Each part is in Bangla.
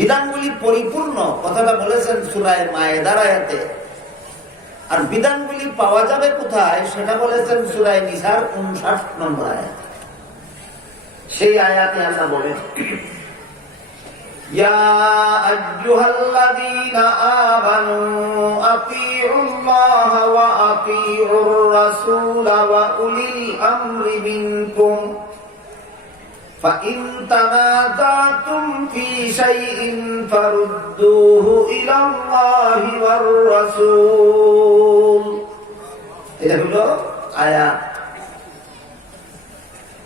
বিধানগুলি পরিপূর্ণ কথাটা বলেছেন সূরা মায়েদার আয়াতে। আর বিধানগুলি পাওয়া যাবে কোথায় সেটা বলেছেন সূরা নিসার 59 নম্বর আয়াত। সেই আয়াতে আল্লাহ বলেন, ইয়া আইয়ুহাল্লাযীনা আমানু আতিউল্লাহ ওয়া আতিউর রাসূল ওয়া উলিল আমরি মিনকুম فَإِن تَنَازَعْتُمْ فِي شَيْءٍ فَرُدُّوهُ إِلَى اللَّهِ وَالرَّسُولِ। এটা হলো আয়াত।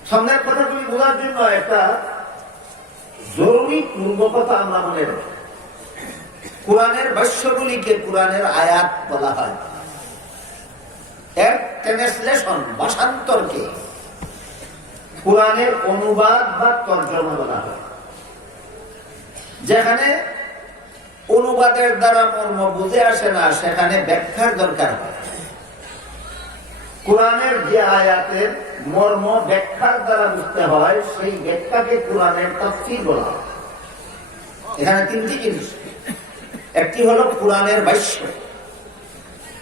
সামনের কথাগুলি বোঝার জন্য একটা জরুরি পূর্ব কথা আমরা মনে রাখি। কোরআনের ভাষ্যগুলিকে কোরআনের আয়াত বলা হয়। এর ট্রান্সলেশন ভাষান্তরকে কোরআনের অনুবাদ বা তর্জমা বলা হয়। যেখানে অনুবাদের দ্বারা মর্ম বুঝে আসে না সেখানে ব্যাখ্যার দরকার হয়। কোরআনের যে আয়াতের মর্ম ব্যাখ্যার দ্বারা বুঝতে হয় সেই ব্যাখ্যাকে কোরআনের তাফসীর বলা হয়। এখানে তিনটি জিনিস, একটি হলো কোরআনের ভাষ্য,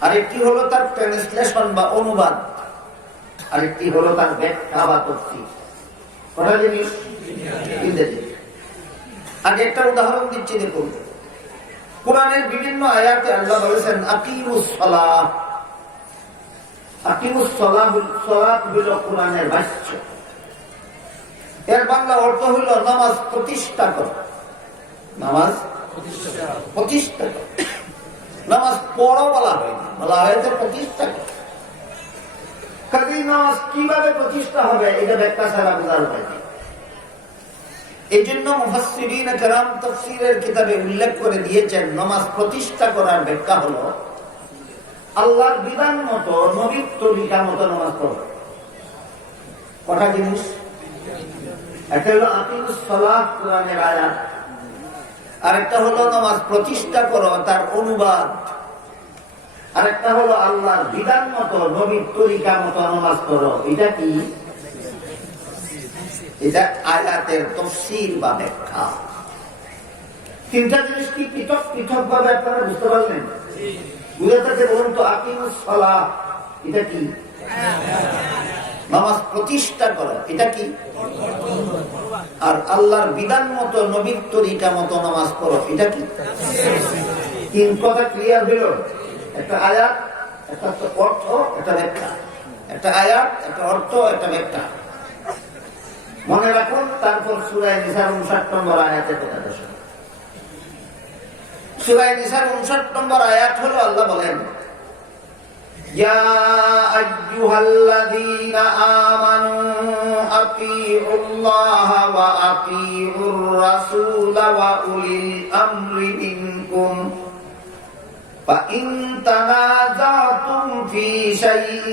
আরেকটি হলো তার ট্রান্সলেশন বা অনুবাদ, আরেকটি হলো তার ব্যাখ্যা বা তাফসীর। কটা জিনিস? আগে একটা উদাহরণ দিচ্ছি, দেখুন। কোরআনের বিভিন্ন আয়াতে আল্লাহ বলেছেন আকিমুস সালাহ। আকিমুস সালাহ হলো কোরআনের ভাষ্য। এর বাংলা অর্থ হলো নামাজ প্রতিষ্ঠা করা। নামাজ প্রতিষ্ঠা করা। নামাজ পড়ো বলা হয়নি, বলা হয়েছে প্রতিষ্ঠা করা। নামাজ কিভাবে প্রতিষ্ঠা হবে এটা ব্যাখ্যা ছাড়া বোঝার উপায় নেই। এই জন্য মুফাসসিরিন কেরাম তাফসীরের কিতাবে উল্লেখ করে দিয়েছেন নামাজ প্রতিষ্ঠা করার ব্যাখ্যা হলো আল্লাহর বিধান মতো, নবীর তরিকা মতো নামাজ পড়া। কটা জিনিস? একটা হলো আকিমুস সালাহ কোরআনের আয়াত, আরেকটা হলো নামাজ প্রতিষ্ঠা করো তার অনুবাদ, আরেকটা হলো আল্লাহর বিধান মতো, নবীর তরিকা মতো নামাজ পড়ো। এটা কি? এটা আয়াতের তাফসীর বা ব্যাখ্যা। তিনটা জিনিস কি পৃথক পৃথক ভাবে আপনারা বুঝতে পারলেন? বুঝে থাকে বলুন তো। আকিমুস সালাহ এটা কি? নামাজ প্রতিষ্ঠা করা এটা কি? আর আল্লাহর বিধান মতো, নবীর তরিকা মতো নামাজ পড়ো এটা কি? তিন কথা ক্লিয়ার হলো। একটা আয়াত, একটা অর্থ, একটা ব্যাখ্যা। একটা আয়াত, একটা অর্থ, একটা ব্যাখ্যা। মনে রাখুন। তারপর সূরা নিসার 59 নম্বর আয়াতের কথা শুনুন। সূরা নিসার 59 নম্বর আয়াত হলো আল্লাহ বলেন, ইয়া আইয়ুহাল্লাযীনা আমানু আতিউল্লাহ ওয়া আতিউর রাসূল ওয়া উলিল আমরি মিনকুম فَإِن تَنَازَعْتُمْ فِي شَيْءٍ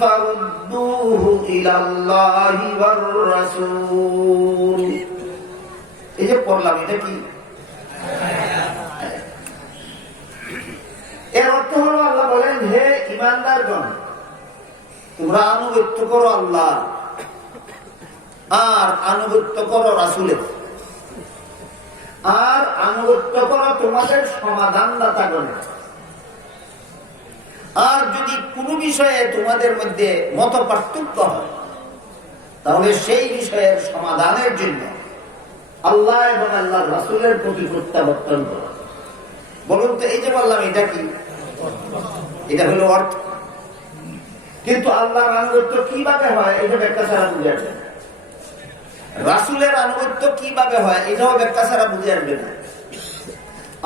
فَرُدُّوهُ إِلَى اللَّهِ وَالرَّسُولِ। এই যে পড়লাম এটা কি? এর অর্থ হলো আল্লাহ বলেন, হে ঈমানদারগণ, তোমরা আনুগত্য করো আল্লাহ আর আনুগত্য করো রাসূলের, আর আনুগত্য করো তোমাদের সমাধানদাতাগণের। আর যদি কোন বিষয়ে তোমাদের মধ্যে মত পার্থক্য হয় তাহলে সেই বিষয়ের সমাধানের জন্য আল্লাহ এবং আল্লাহর রাসূলের প্রতি প্রত্যাবর্তন করো। বলুন তো, এই যে বললাম এটা কি? এটা হলো অর্থ। কিন্তু আল্লাহর আনুগত্য কিভাবে হয় এটা ব্যাখ্যা ছাড়া বুঝে আসবে না। রাসূলের আনুগত্য কিভাবে হয় এটাও ব্যাখ্যা ছাড়া বুঝে আসবে না।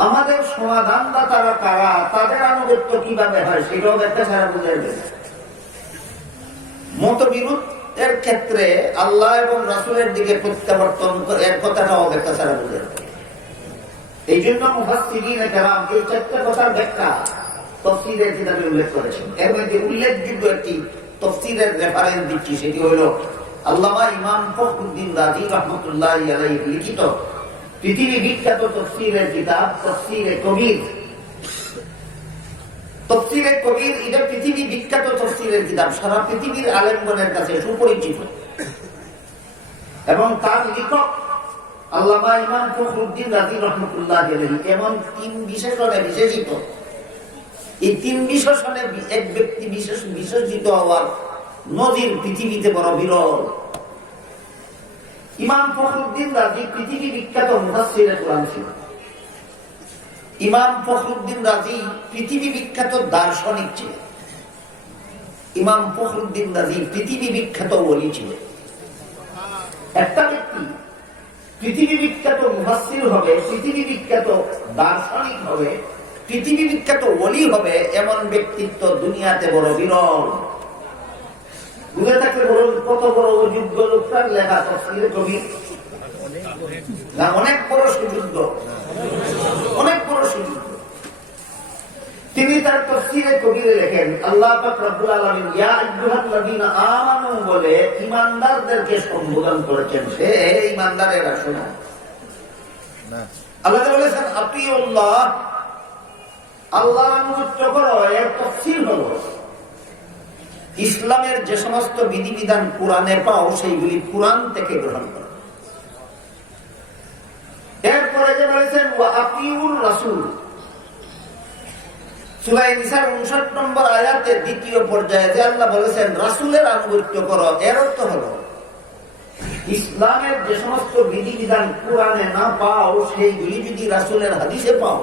আমাদের সমাধানদাতারা কারা, তাদের আনুগত্য কিভাবে হয় সেটাও ব্যাখ্যা ছাড়া বুঝে আসবে না। মতবিরোধের ক্ষেত্রে আল্লাহ এবং রাসূলের দিকে প্রত্যাবর্তন এর কথাটাও ব্যাখ্যা ছাড়া বুঝে আসবে। এই জন্য মুফাসসিরিন কেরাম এই চারটি কথার ব্যাখ্যা তাফসীরের কিতাবে উল্লেখ করেছেন। এর মধ্যে উল্লেখযোগ্য একটি তাফসীরের রেফারেন্স দিচ্ছি, সেটি হলো আল্লামা ইমাম ফখরুদ্দিন রাজি রাহমাতুল্লাহি আলাইহি লিখিত পৃথিবী বিখ্যাত তাফসীরের কিতাব তাফসীরে কবির। তাফসীরে কবির এটা পৃথিবী বিখ্যাত তাফসীরের কিতাব, সারা পৃথিবীর আলেমগণের কাছে সুপরিচিত। এবং তার লেখক আল্লামা ইমাম ফখরুদ্দিন রাজি রহমতুল্লাহ আলাইহি এমন 3 বিশেষণে বিশেষিত। এই 3 বিশেষণে এক ব্যক্তি বিশেষিত হওয়ার নজির পৃথিবীতে বড় বিরল। ইমাম ফখরুদ্দিন রাজি পৃথিবী বিখ্যাত মুফাসসিরে কোরআন ছিলেন। ইমাম ফখরুদ্দিন রাজি পৃথিবী বিখ্যাত দার্শনিক ছিলেন। ইমাম ফখরুদ্দিন রাজি পৃথিবী বিখ্যাত ওলি ছিলেন। একটা ব্যক্তি পৃথিবী বিখ্যাত মুফাসসির হবে, পৃথিবী বিখ্যাত দার্শনিক হবে, পৃথিবী বিখ্যাত ওলি হবে, এমন ব্যক্তিত্ব দুনিয়াতে বড় বিরল। বুঝে থাকলে বলুন কত বড় অযোগ্য লোকটার লেখা তাফসীরে কবির, না অনেক বড় সুযোগ্য, অনেক বড় সুযোগ্য। তিনি তার তাফসীরে কবিরে লেখেন আল্লাহ পাক রব্বুল আলামিন ইয়া আইয়ুহাল্লাযীনা আমানু বলে ঈমানদারদেরকে সম্বোধন করেছেন। হে ঈমানদারেরা শোনো, আল্লাহ বলেছেন আতিউল্লাহ, আল্লাহর আনুগত্য করো। এর তাফসীর হলো ইসলামের যে সমস্ত বিধিবিধান কোরআনে পাও সেইগুলি কোরআন থেকে গ্রহণ করো। এরপরে যে বলেছেন ওয়া আতিউর রাসূল, সূরা নিসার 59 নম্বর আয়াতে দ্বিতীয় পর্যায়ে যে আল্লাহ বলেছেন রাসূলের আনুগত্য করো, এর অর্থ হলো ইসলামের যে সমস্ত বিধিবিধান কোরআনে না পাও সেইগুলি যদি রাসূলের হাদিসে পাও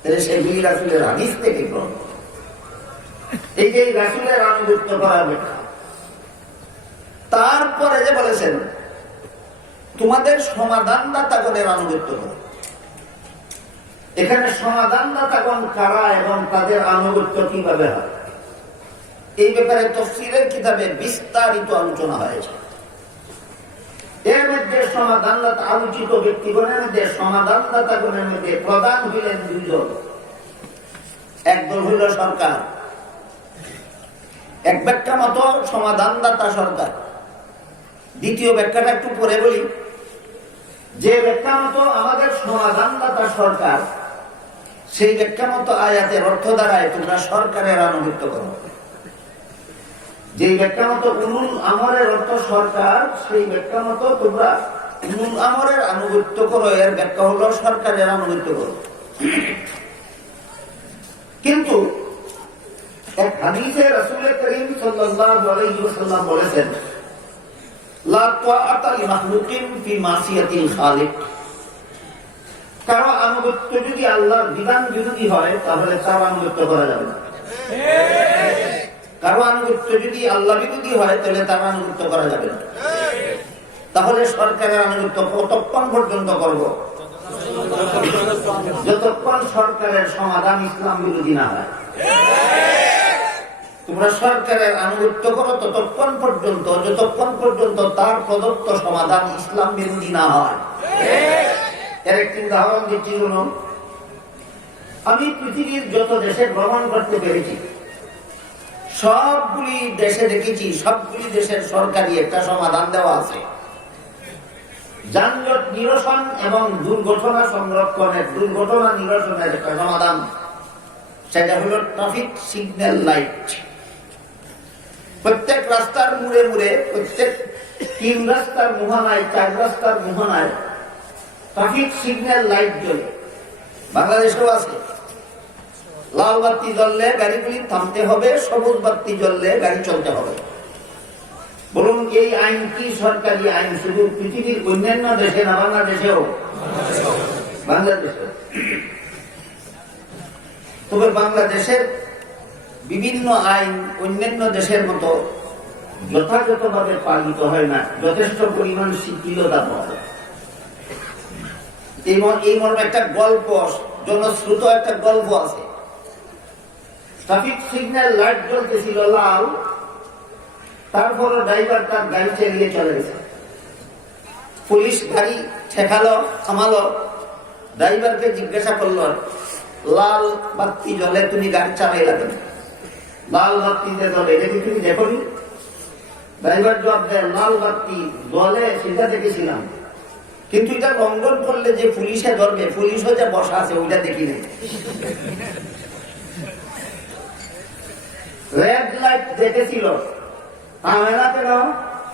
তাহলে সেইগুলি রাসূলের হাদিস থেকে গ্রহণ করো। এই যে রাসূলের আনুগত্য করার ব্যাখ্যা। তারপরে যে বলেছেন তোমাদের সমাধানদাতাগণের আনুগত্য করো। এখানে সমাধানদাতাগণ কারা এবং তাদের আনুগত্য কিভাবে হয় এই ব্যাপারে তাফসীরের কিতাবে বিস্তারিত আলোচনা হয়েছে। এর মধ্যে সমাধানদাতা আলোচিত ব্যক্তিগণের মধ্যে সমাধানদাতাগণের মধ্যে প্রধান হইলেন 2 জন। একদল হইল সরকার, এক ব্যাখ্যা মতো সমাধানদাতা সরকার। দ্বিতীয় ব্যাখ্যাটা একটু পরে বলি। যে ব্যাখ্যা মতো আমাদের সমাধানদাতা সরকার, সেই ব্যাখ্যা মতো আয়াতের অর্থ দ্বারায় তোমরা সরকারের আনুগত্য করো। যে ব্যাখ্যা মতো উলুল আমরের অর্থ সরকার, সেই ব্যাখ্যা মতো তোমরা উলুল আমরের আনুগত্য করো। এর ব্যাখ্যা হলো সরকারের আনুগত্য করো। কিন্তু এক হাদিসে রাসূল করিম সাল্লাল্লাহু আলাইহি ওয়াসাল্লাম বলেছেন লা তাআতা লিমাখলুকিন ফি মাসিয়াতিল খালিক। কারো আনুগত্য যদি আল্লাহর বিধান বিরোধী হয় তাহলে তার আনুগত্য করা যাবে না। কারো আনুগত্য যদি আল্লাহ বিরোধী হয় তাহলে তার আনুগত্য করা যাবে না। তাহলে সরকারের আনুগত্য কতক্ষণ পর্যন্ত করব? যতক্ষণ সরকারের সমাধান ইসলাম বিরোধী না হয়। তোমরা সরকারের আনুগত্য করো ততক্ষণ পর্যন্ত যতক্ষণ পর্যন্ত তার প্রদত্ত সমাধান ইসলাম বিরোধী না হয়। এর একটি উদাহরণ দিচ্ছি শুনুন। আমি পৃথিবীর যত দেশে ভ্রমণ করতে পেরেছি সবগুলি দেশে দেখেছি সবগুলি দেশের সরকারি একটা সমাধান দেওয়া আছে। যানজট নিরসন এবং দুর্ঘটনা সংরক্ষণের, দুর্ঘটনা নিরসনের একটা সমাধান, সেটা হলো ট্রাফিক সিগন্যাল লাইট। প্রত্যেক রাস্তার মুড়ে মুড়ে, প্রত্যেক 3 রাস্তার মোহনায়, 4 রাস্তার মোহনায় ট্রাফিক সিগন্যাল লাইট জ্বলে। বাংলাদেশেও আছে। লাল বাতি জ্বললে গাড়িগুলি থামতে হবে, সবুজ বাতি জ্বললে গাড়ি চলতে হবে। বলুন এই আইন কি সরকারি আইন শুধু পৃথিবীর অন্যান্য দেশে না বাংলাদেশেও? বাংলাদেশে। তবে বাংলাদেশের বিভিন্ন আইন অন্যান্য দেশের মতো যথাযথভাবে পালিত হয় না, যথেষ্ট পরিমাণ শিথিলতা পাওয়া যায়। এই মর্মে একটা গল্প, জনশ্রুত একটা গল্প আছে। ট্রাফিক সিগন্যাল লাইট জ্বলতেছিল লাল, তারপর ড্রাইভার তার গাড়ি চালিয়ে চলে গেছে। পুলিশ গাড়ি ঠেকালো, থামালো, ড্রাইভারকে জিজ্ঞাসা করলো লাল বাতি জ্বলে তুমি গাড়ি চালাইলা কেন? লাল বাতিতে জ্বলে এটা কি তুমি দেখো? ড্রাইভার জবাব দেয় লাল বাতি জ্বলে সেটা দেখেছিলাম, কিন্তু এটা লঙ্ঘন করলে যে পুলিশে ধরবে, পুলিশও যে বসা আছে ওইটা দেখি নেই। রেড লাইট দেখেছিল,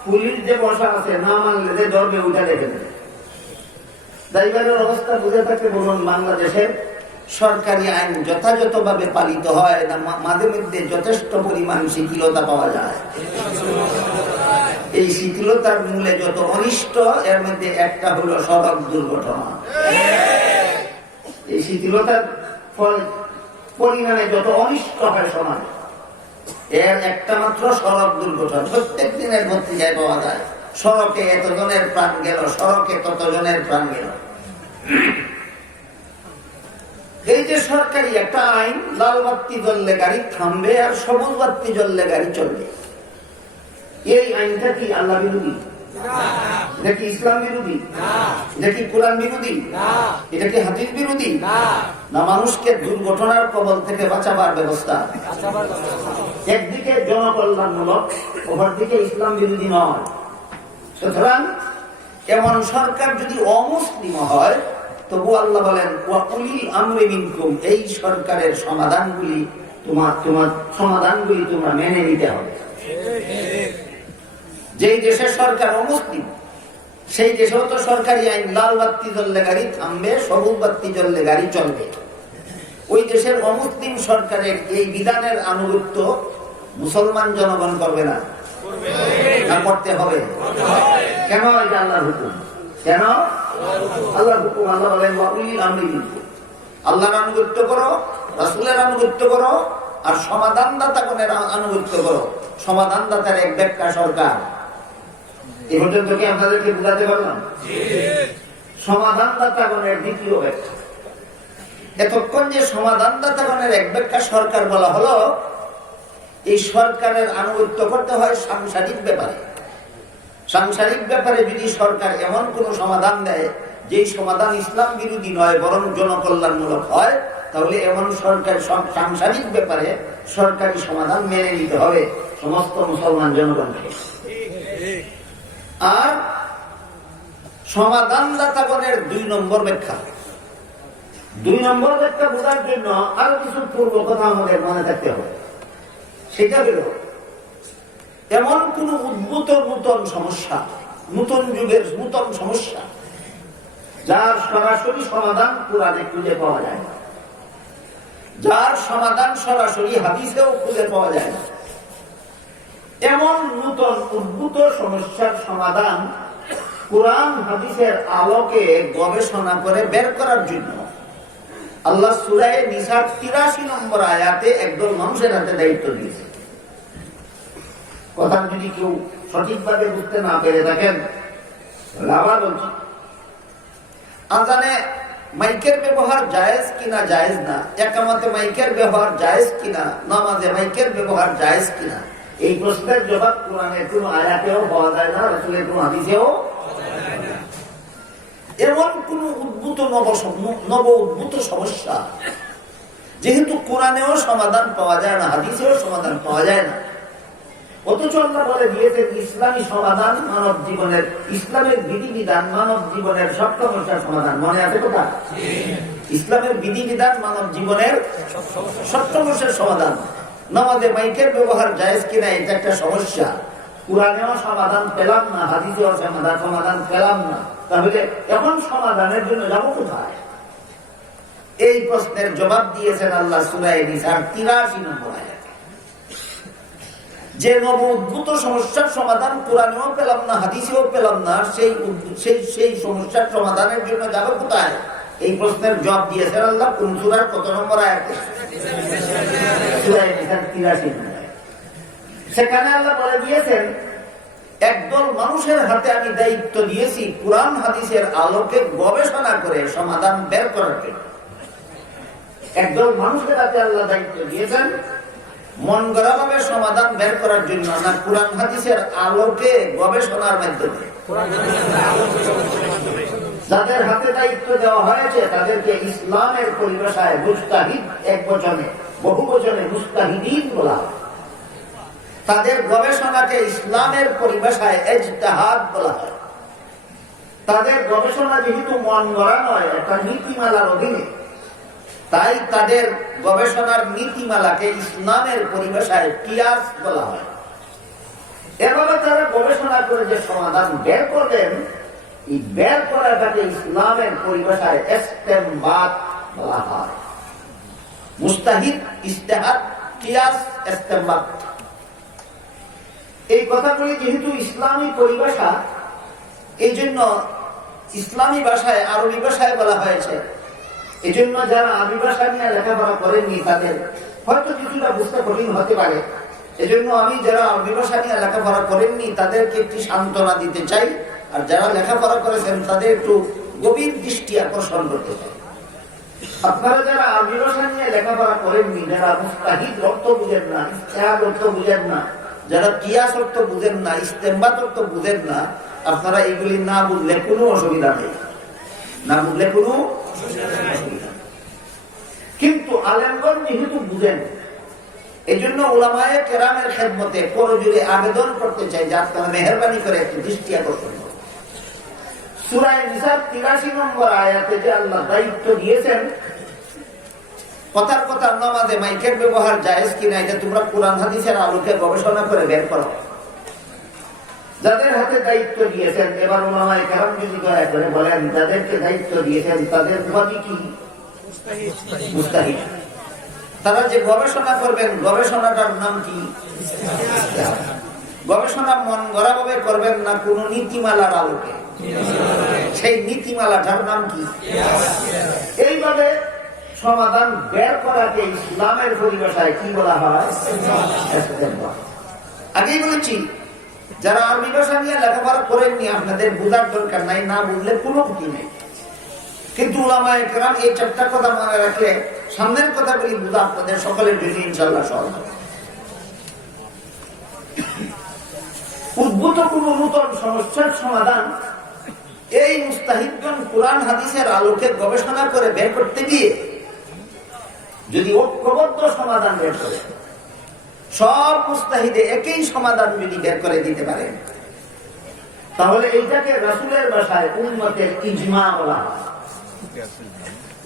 পুলিশ যে বসা আছে না মানলে যে ধরবে ওইটা দেখে নেই। ড্রাইভারের অবস্থা বুঝে থাকতে বলুন, বাংলাদেশের সরকারি আইন যথাযথভাবে পালিত হয় না, মাঝে মধ্যে যথেষ্ট পরিমাণ শিথিলতা পাওয়া যায়। এই শিথিলতার মূলে যত অনিষ্ট, এর মধ্যে একটা হলো সড়ক দুর্ঘটনা। এই শিথিলতার পরিণামে যত অনিষ্ট হয় সমাজ, এর একটা মাত্র সড়ক দুর্ঘটনা। প্রত্যেক দিনের পত্রিকায় পাওয়া যায়, সড়কে এতজনের প্রাণ গেল, সড়কে ততজনের প্রাণ গেল। এই যে সরকারি একটা আইন, লাল বাতি জ্বললে গাড়ি থামবে আর সবুজ বাতি জ্বললে গাড়ি চলবে, এই আইনটা কি আল্লাহ বিরোধী? এটা কি ইসলাম বিরোধী? এটা কি কোরআন বিরোধী? এটা কি হাদিস বিরোধী? না মানুষকে দুর্ঘটনার কবল থেকে বাঁচাবার ব্যবস্থা। একদিকে জনকল্যাণমূলক, অপরদিকে ইসলাম বিরোধী নয়। সুতরাং এমন সরকার যদি অমুসলিম হয়, তবু আল্লাহ বলেন ওয়াকুলিল আমরি মিনকুম, এই সরকারের সমাধানগুলি তোমরা মেনে নিতে হবে। যেই দেশের সরকার অমুসলিম, সেই দেশেও তো সরকারি আইন, লাল বাতি জ্বললে গাড়ি থামবে, সবুজ বাতি জ্বললে গাড়ি চলবে। ওই দেশের অমুসলিম সরকারের এই বিধানের আনুগত্য মুসলমান জনগণ করবে না, করতে হবে। কেন? এটা আল্লাহর হুকুম। কেন? আল্লাহর হুকুম। আল্লাহ বলেন ওয়াকুলিল আমরি মিনকুম, আল্লাহর আনুগত্য করো, রাসূলের আনুগত্য করো, আর সমাধানদাতাগণের আনুগত্য করো। সমাধানদাতার এক ব্যাখ্যা সরকার। এই পর্যন্ত কি আপনাদেরকে বুঝাতে পারলাম? সমাধানদাতাগণের দ্বিতীয় ব্যাখ্যা। এতক্ষণ যে সমাধানদাতাগণের এক ব্যাখ্যা সরকার বলা হলো, এই সরকারের আনুগত্য করতে হয় সাংসারিক ব্যাপারে। সাংসারিক ব্যাপারে যদি সরকার এমন কোন সমাধান দেয় যে সমাধান ইসলাম বিরোধী নয় বরং জনকল্যাণমূলক হয়, তাহলে এমন সরকার সাংসারিক ব্যাপারে সরকারি সমাধান মেনে নিতে হবে সমস্ত মুসলমান জনগণকে। আর সমাধানদাতাগণের 2 নম্বর ব্যাখ্যা। 2 নম্বর ব্যাখ্যা বোঝার জন্য আরো কিছু পূর্ব কথা আমাদের মনে থাকতে হবে। সেটা হল এমন কোন উদ্ভূত নূতন সমস্যা, নূতন যুগের নূতন সমস্যা, যার সরাসরি সমাধান কোরআনে খুঁজে পাওয়া যায় না, যার সমাধান সরাসরি হাদিসেও খুঁজে পাওয়া যায় না, এমন নূতন উদ্ভূত সমস্যার সমাধান কোরআন হাদিসের আলোকে গবেষণা করে বের করার জন্য আল্লাহ সূরা নিসার 83 নম্বর আয়াতে একদল মানুষের হাতে দায়িত্ব দিয়েছে। কথা যদি কেউ সঠিকভাবে বুঝতে না পেরে থাকেন, আবার বলছি, আজানে মাইকের ব্যবহার জায়েজ কিনা জায়েজ না, একামতে মাইকের ব্যবহার জায়েজ কিনা, নামাজে মাইকের ব্যবহার জায়েজ কিনা, এই প্রশ্নের জবাব কোরআনের কোন আয়াতেও পাওয়া যায় না, রাসূলের কোন হাদিসেও। এমন কোন নব উদ্ভূত সমস্যা যেহেতু কোরআনেও সমাধান পাওয়া যায় না, হাদিসেও সমাধান পাওয়া যায় না, অথচ আল্লাহ বলে দিয়েছেন ইসলামী সমাধান মানব জীবনের, ইসলামের বিধিবিধান মানব জীবনের সব সমস্যার সমাধান। মনে আছে কথা? ইসলামের বিধিবিধান মানব জীবনের সব সমস্যার সমাধান। নামাজে মাইকের ব্যবহার জায়েজ কিনা এটা একটা সমস্যা, কোরআনেও সমাধান পেলাম না, হাদিসেও সমাধান পেলাম না, তাহলে এখন সমাধানের জন্য যাবো কোথায়? এই প্রশ্নের জবাব দিয়েছেন আল্লাহ সূরা নিসার 83 নম্বর আয়াতে। যে নব উদ্ভূত সমস্যার সমাধান কোরআনেও পেলাম না, হাদিসেও পেলাম না, সেই সমস্যার সমাধানের জন্য যাবো কোথায়? এই প্রশ্নের জবাব দিয়েছেন আল্লাহ কোন সূরার কত নম্বর আয়াতে? সূরা নিসার 83 নম্বর। সেখানে আল্লাহ বলে দিয়েছেন একদল মানুষের হাতে আমি দায়িত্ব দিয়েছি কোরআন হাদিসের আলোকে গবেষণা করে সমাধান বের করার জন্য। একদল মানুষের হাতে আল্লাহ দায়িত্ব দিয়েছেন মন গড়া ভাবে সমাধান বের করার জন্য, না কোরআন হাদিসের আলোকে গবেষণার মাধ্যমে। যাদের হাতে দায়িত্ব দেওয়া হয়েছে তাদেরকে ইসলামের পরিভাষায় মুস্তাহিদ, এক বচনে, বহু বচনে মুস্তাহিদিন বলা হয়। তাদের গবেষণাকে ইসলামের পরিভাষায় ইজতিহাদ বলা হয়। তাদের গবেষণা যেহেতু মন গড়া নয়, একটা নীতিমালার অধীনে, তাই তাদের গবেষণার নীতিমালাকে ইসলামের পরিভাষায় কিয়াস বলা হয়। এভাবে তারা গবেষণা করে যে সমাধান বের করবেন, এই বের করাটাকে ইসলামের পরিভাষায় ইস্তেমবাত বলা হয়। মুস্তাহিদ, ইজতিহাদ, কিয়াস, ইস্তেমবাত, এই কথাগুলি যেহেতু ইসলামী পরিভাষা, এই জন্য ইসলামী ভাষায় আরবি ভাষায় বলা হয়েছে। এই জন্য যারা আরবি ভাষা নিয়ে লেখাপড়া করেননি তাদের হয়তো কিছুটা বুঝতে কঠিন হতে পারে। এজন্য আমি যারা আরবি ভাষা নিয়ে লেখাপড়া করেননি তাদেরকে একটি সান্ত্বনা দিতে চাই, আর যারা লেখাপড়া করেছেন তাদের একটু গভীর দৃষ্টি আকর্ষণ করতে চাই। আপনারা যারা আরবি ভাষা নিয়ে লেখাপড়া করেননি, যারা মুস্তাহিদ অর্থ বুঝেন না, ইজতিহাদ অর্থ বুঝেন না, যারা কিয়াস অর্থ বুঝেন না, ইস্তেমবাত অর্থ বুঝেন না, আপনারা এগুলি না বুঝলে কোনো অসুবিধা নেই, না বুঝলে কোনো অসুবিধা নেই। কিন্তু আলেমগণ যেহেতু বুঝেন, এই জন্য উলামায়ে কেরামের খেদমতে করজোড়ে আবেদন করতে চাই যে আপনারা মেহেরবানি করে একটু দৃষ্টি আকর্ষণ করুন। সূরা নিসার ৮৩ নম্বর আয়াতে যে আল্লাহ দায়িত্ব দিয়েছেন, কথার কথা নামাজে মাইকের ব্যবহার জায়েজ কিনা এটা তোমরা কোরআন হাদিসের আলোকে গবেষণা করে বের করো। যাদের হাতে দায়িত্ব দিয়েছেন, এবার উলামায়ে কেরাম যদি দয়া করে বলেন যাদেরকে দায়িত্ব দিয়েছেন তাদের উপাধি কি? মুস্তাহিদ। তারা যে গবেষণা করবেন গবেষণাটার নাম কি? গবেষণা মন গড়া ভাবে করবেন না, কোন নীতিমালার আলোকে। সেই নীতিমালাটার নাম কি? এইভাবে সমাধান বের করাকে ইসলামের পরিভাষায় কি বলা হয়? আগেই বলেছি, যারা আরবি ভাষা নিয়ে লেখাপড়া করেননি আপনাদের বোঝার দরকার নাই, না বুঝলে কোনো ক্ষতি নেই। কিন্তু উলামায়ে কেরাম এই চারটা কথা মনে রাখলে সামনের কথাগুলি বোঝা আপনাদের সকলের জন্য ইনশাআল্লাহ সহজ হবে। উদ্ভূত কোন নতুন সমস্যার সমাধান এই মুস্তাহিদগণ কোরআন হাদিসের আলোকে গবেষণা করে বের করতে গিয়ে যদি ঐক্যবদ্ধ সমাধান বের করে, সব মুস্তাহিদে একই সমাধান যদি বের করে দিতে পারে, তাহলে এইটাকে রাসূলের ভাষায় উম্মতের ইজমা বলা হয়।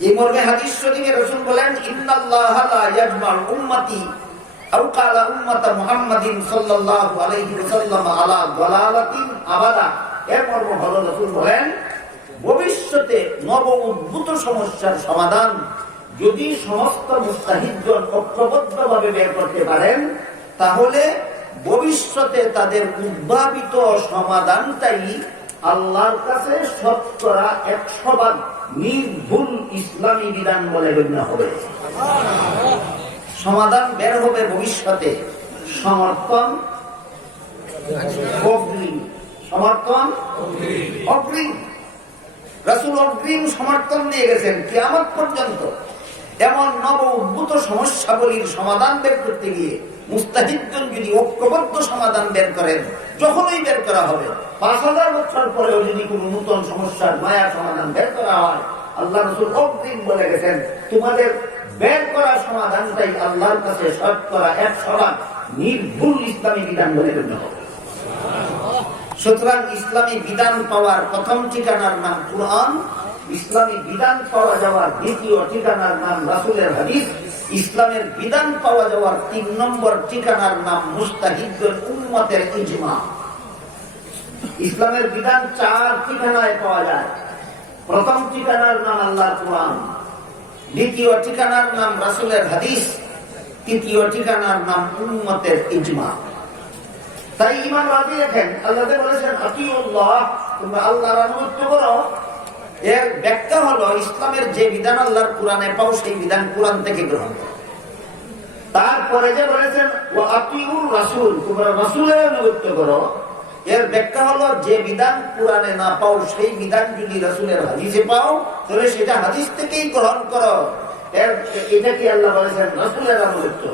এই মর্মে হাদিস শরীফে রাসূল বলেন, ইন্নাল্লাহা লা ইয়াজমাল উম্মতি আও ক্বালা উম্মাতা মুহাম্মাদিন সাল্লাল্লাহু আলাইহি ওয়াসাল্লাম আলা দালালাতিন আবাদা। এর মর্ম হলো রাসূল বলেন, ভবিষ্যতে নব উদ্ভূত সমস্যার সমাধান যদি সমস্ত মুস্তাহিদগণ ঐক্যবদ্ধভাবে বের করতে পারেন, তাহলে ভবিষ্যতে তাদের উদ্ভাবিত সমাধানটাই আল্লাহর কাছে শতকরা 100% নির্ভুল ইসলামী বিধান বলে গণ্য হবে। সমাধান বের হবে ভবিষ্যতে সমর্থন অগ্রিম, সমর্থন অগ্রিম। রাসূল অগ্রিম সমর্থন দিয়ে গেছেন কিয়ামত পর্যন্ত। এমন নব উদ্ভূত সমস্যাগুলির সমাধান বের করতে গিয়ে মুস্তাহিদগণ যদি ঐক্যবদ্ধ সমাধান বের করেন, যখনই বের করা হবে ৫০০০ বছর পরেও যদি কোন নতুন সমস্যার মায়া সমাধান বের করা হয়, আল্লাহ রাসূল অগ্রিম বলে গেছেন তোমাদের বের করা সমাধানটাই আল্লাহর কাছে শতকরা 100% নির্ভুল ইসলামী বিধান বলে গণ্য হবে। সুতরাং ইসলামী বিধান পাওয়ার প্রথম ঠিকানার নাম কুরআন, ইসলামী বিধান পাওয়া যাওয়ার দ্বিতীয় ঠিকানার নাম রাসূলের হাদিস, ইসলামের বিধান পাওয়া যাওয়ার ৩ নম্বর ঠিকানার নাম মুস্তাহিদগণ উম্মতের ইজমা। ইসলামের বিধান 4 ঠিকানায় পাওয়া যায়। প্রথম ঠিকানার নাম আল্লাহর কুরআন, দ্বিতীয় ঠিকানার নাম রাসূলের হাদিস, তৃতীয় ঠিকানার নাম উম্মতের ইজমা। তাই ইমাম রাজি লেখেন, আল্লাহ বলেছেন আতিউল্লাহ, তোমরা আল্লাহর আনুগত্য করো। এর ব্যাখ্যা হলো ইসলামের যে বিধান আল্লাহর কোরআনে পাও সেই বিধান কোরআন থেকে গ্রহণ করো। তারপরে যে বলেছেন ওয়া আতিউর রাসূল, তোমরা রাসূলের আনুগত্য করো। এর ব্যাখ্যা হলো যে বিধান কোরআনে না পাও সেই বিধান যদি রাসূলের হাদিসে পাও তাহলে সেটা হাদিস থেকেই গ্রহণ করো। এটা কি আল্লাহ বলেছেন রাসূলের আনুগত্য।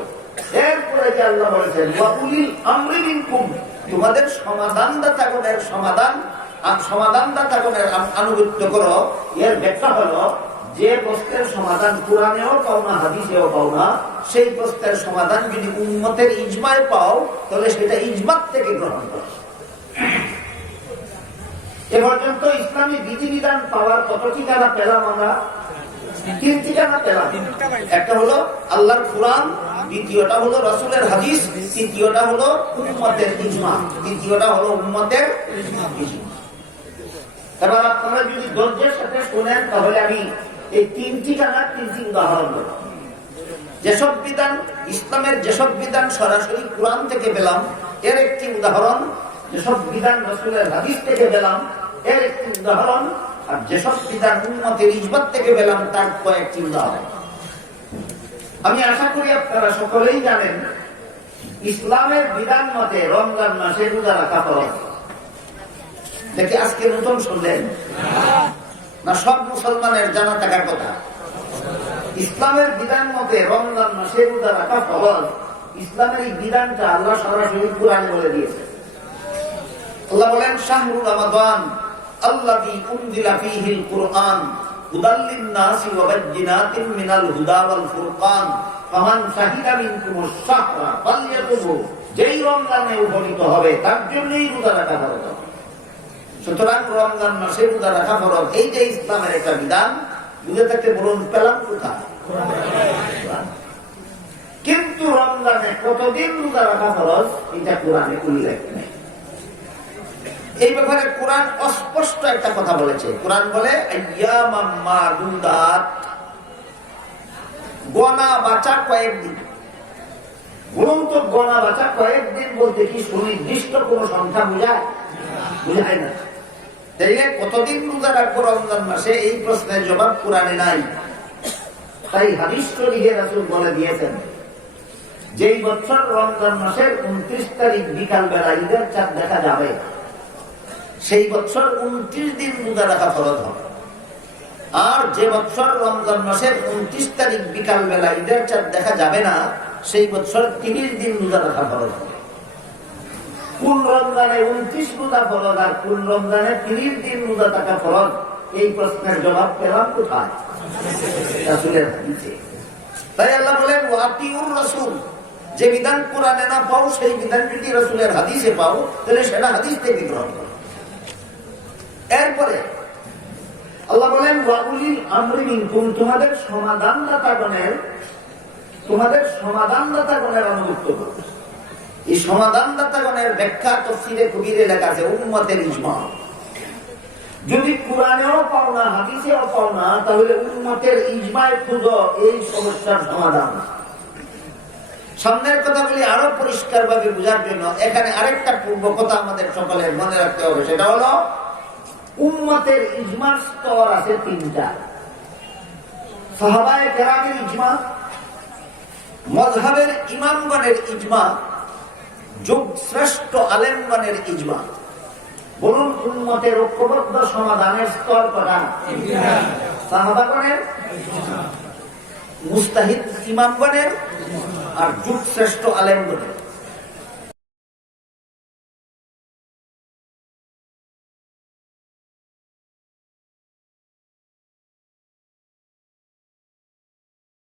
এরপরে যে আল্লাহ বলেছেন ওয়া উলিল আমরি মিনকুম, তোমাদের সমাধানদাতাগণের সমাধানদাতাগণের আনুগত্য করো। এর ব্যাখ্যা হলো যে প্রশ্নের সমাধান কোরআনেও পাও না হাদিসেও পাও না, সেই প্রশ্নের সমাধান যদি উম্মতের ইজমায় পাও তাহলে সেটা ইজমাত থেকে গ্রহণ করো। এ পর্যন্ত ইসলামী বিধিবিধান পাওয়ার কত ঠিকানা পেলাম আমরা? 3 ঠিকানা পেলাম। একটা হলো আল্লাহর কোরআন, দ্বিতীয়টা হলো রাসূলের হাদিস, তৃতীয়টা হলো উম্মতের ইজমা, তৃতীয়টা হলো উম্মতের ইজমা। এবার আপনারা যদি ধৈর্যের সাথে শোনেন তাহলে আমি এই তিনটি উদাহরণ দেব। যেসব বিধান ইসলামের যেসব বিধান সরাসরি কোরআন থেকে পেলাম এর একটি উদাহরণ, যেসব বিধান রাসূলের হাদিস থেকে পেলাম এর একটি উদাহরণ, আর যেসব বিধান উম্মতের ইজমাত থেকে পেলাম তার কয়েকটি উদাহরণ। আমি আশা করি আপনারা সকলেই জানেন ইসলামের বিধান মতে রমজান মাসে রোজা রাখা ফরজ। দেখি আজকে নতুন শুনলেন না? সব মুসলমানের জানা থাকার কথা। ইসলামের বিধান মতে রমজান মাসে রোজা রাখা ফরজ। ইসলামের এই বিধানটা আল্লাহ সরাসরি কোরআনে বলে দিয়েছে। আল্লাহ বলেন শাহরুর রমাদান আল্লাযী উনজিলা ফীহিল কুরআন হুদাল লিন-নাসি ওয়া বায়্যিনাতিন মিনাল হুদা ওয়াল ফুরকান ফামান শাহিদা মিনকুমুশ শাহরা ফালইয়াসুমহু। যেই রমজানে উপনীত হবে তার জন্যই রোজা রাখা ফরজ। সুতরাং রমজান মাসে রোজা রাখা ফরজ। এই যে ইসলামের একটা বিধান, বুঝে থাকতে বলুন পেলাম কোথায়? কিন্তু রমজানে কতদিন রোজা রাখা ফরজ এটা কোরআনে উল্লেখ নেই। এই ব্যাপারে কোরআন অস্পষ্ট একটা কথা বলেছে। কোরআন বলে আইয়ামাম মাদুদাত, গোনা বাঁচা কয়েকদিন। বলুন তো গোনা বাঁচা কয়েকদিন বলতে কি সুনির্দিষ্ট কোন সংখ্যা বোঝায়? বোঝায় না। তাইলে কতদিন রোজা রাখবো রমজান মাসে এই প্রশ্নের জবাব কোরআনে নাই। তাই হাদিস শরীফে রাসূল বলে দিয়েছেন যেই বছর রমজান মাসের 29 তারিখ বিকাল বেলা ঈদের চাঁদ দেখা যাবে সেই বছর 29 দিন রোজা রাখা ফরজ হবে। আর যে বছর রমজান মাসের 29 তারিখ বিকাল বেলা ঈদের চাঁদ দেখা যাবে না সেই বছর 30 দিন রোজা রাখা ফরজ হবে। কোন রমজানে 29 রোজা ফরজ আর কোন রমজানে 30 দিন রোজা থাকা ফরজ? এই প্রশ্নের জবাব পেলাম কোথায়? রাসূলের হাদিসে। তাই আল্লাহ বলেন ওয়াতিউর রাসূল। যে বিধান কোরআনে না পাও সেই বিধান যদি রাসূলের হাদিসে পাও তাহলে সেটা হাদিস থেকে গ্রহণ করো। এরপরে আল্লাহ বলেন ওয়াউলিল আমরি মিনকুম, তোমাদের সমাধানদাতাগণের আনুগত্য করো। এই সমাধানদাতাগণের ব্যাখ্যা তাফসীরে কবিরে লেখা আছে উম্মতের ইজমা। যদি কোরআনেও পাও না হাদিসেও পাও না তাহলে উম্মতের ইজমায় খুঁজো এই সমস্যার সমাধান। সামনের কথাগুলি আরো পরিষ্কার ভাবে বোঝার জন্য এখানে আরেকটা পূর্ব কথা আমাদের সকলের মনে রাখতে হবে। সেটা হলো উম্মতের ইজমার স্তর আছে তিনটা। সাহাবায়ে কেরামের ইজমা, মাযহাবের ইমামগণের ইজমা, যুগ শ্রেষ্ঠ আলেমগণের ইজমা। বলুন উম্মতের ঐক্যবদ্ধ সমাধানের স্তর কটা? সাহাবাগণের, মুজতাহিদ ইমামগণের আর যুগ শ্রেষ্ঠ আলেমগণের।